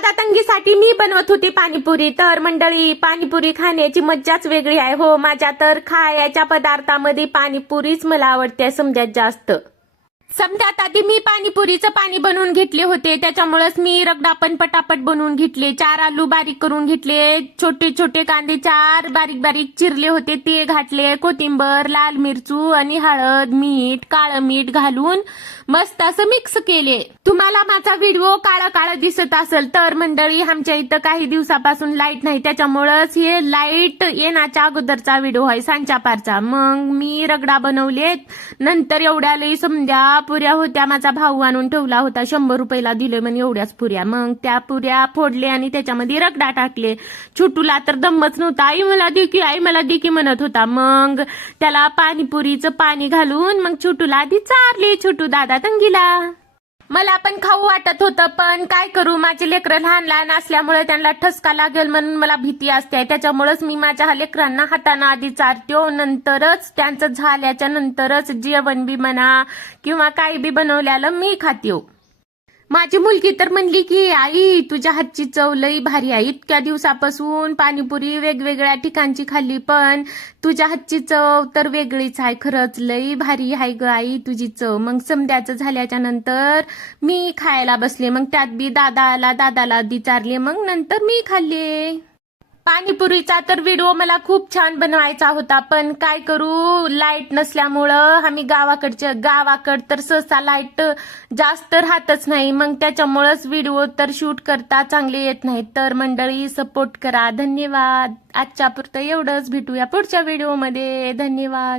दादा तंगीसाठी मी बनवत होती पाणीपुरी। तर मंडळी, पाणीपुरी खाण्याची मज्जाच वेगळी आहे हो। माझ्या तर खायच्या पदार्थामध्ये पाणीपुरीच मला आवडते समजात जास्त। समजात आधी मी पाणीपुरीचं पाणी बनवून घेतले होते, त्याच्यामुळेच मी रगडा पण पटापट बनवून घेतले। 4 आलू बारीक करून घेतले, छोटे छोटे कांदे 4 बारीक बारीक चिरले होते ते घातले, कोथिंबर, लाल मिरचू आणि हळद, मीठ, काळं मीठ घालून मस्त असं मिक्स केले। तुम्हाला माझा व्हिडिओ काळा काळा दिसत असेल तर मंडळी, आमच्या इथं काही दिवसापासून लाईट नाही, त्याच्यामुळेच हे लाईट येण्याच्या अगोदरचा व्हिडिओ आहे, सांच्या पारचा। मग मी रगडा बनवले, नंतर एवढ्या लई समजा पुऱ्या होत्या, माझा भाऊ आणून ठेवला होता, 100 रुपयाला दिले म्हणे एवढ्याच पुऱ्या। मग त्या पुऱ्या फोडले आणि त्याच्यामध्ये रगडा टाकले। छोटूला तर दमच नव्हता, आई मला दे की, आई मला दे की म्हणत होता। मग त्याला पाणीपुरीचं पाणी घालून मग छोटूला आधी चारले, छोटू दादा तंगीला। मला पण खाऊ वाटत होतं, पण काय करू, माझे लेकरं लहान लहान असल्यामुळे त्यांना ठसका लागेल म्हणून मला भीती असते, त्याच्यामुळेच मी माझ्या लेकरांना हाताने आधी चारतो, नंतरच त्यांचं झाल्याच्या नंतरच जेवण बी म्हणा किंवा काही बी बनवल्याला मी खातो। माझी मुलगी तर म्हणली की आई तुझ्या हातची चव लई भारी आहे, इतक्या दिवसापासून पाणीपुरी वेगवेगळ्या ठिकाणची खाल्ली, पण तुझ्या हातची चव तर वेगळीच आहे, खरंच लई भारी आहे ग आई तुझी चव। मग समद्याचं झाल्याच्या नंतर मी खायला बसले, मग त्यात बी दादाला विचारले, मग नंतर मी खाल्ले। पाणीपुरीचा तर व्हिडिओ मला खूप छान बनवायचा होता, पण काय करू, लाईट नसल्यामुळं आम्ही गावाकड तर सहसा लाईट जास्त राहतच नाही, मग त्याच्यामुळेच व्हिडिओ तर शूट करता चांगले येत नाही। तर मंडळी सपोर्ट करा, धन्यवाद। आजच्या पुरतं एवढंच, भेटूया पुढच्या व्हिडिओमध्ये, धन्यवाद।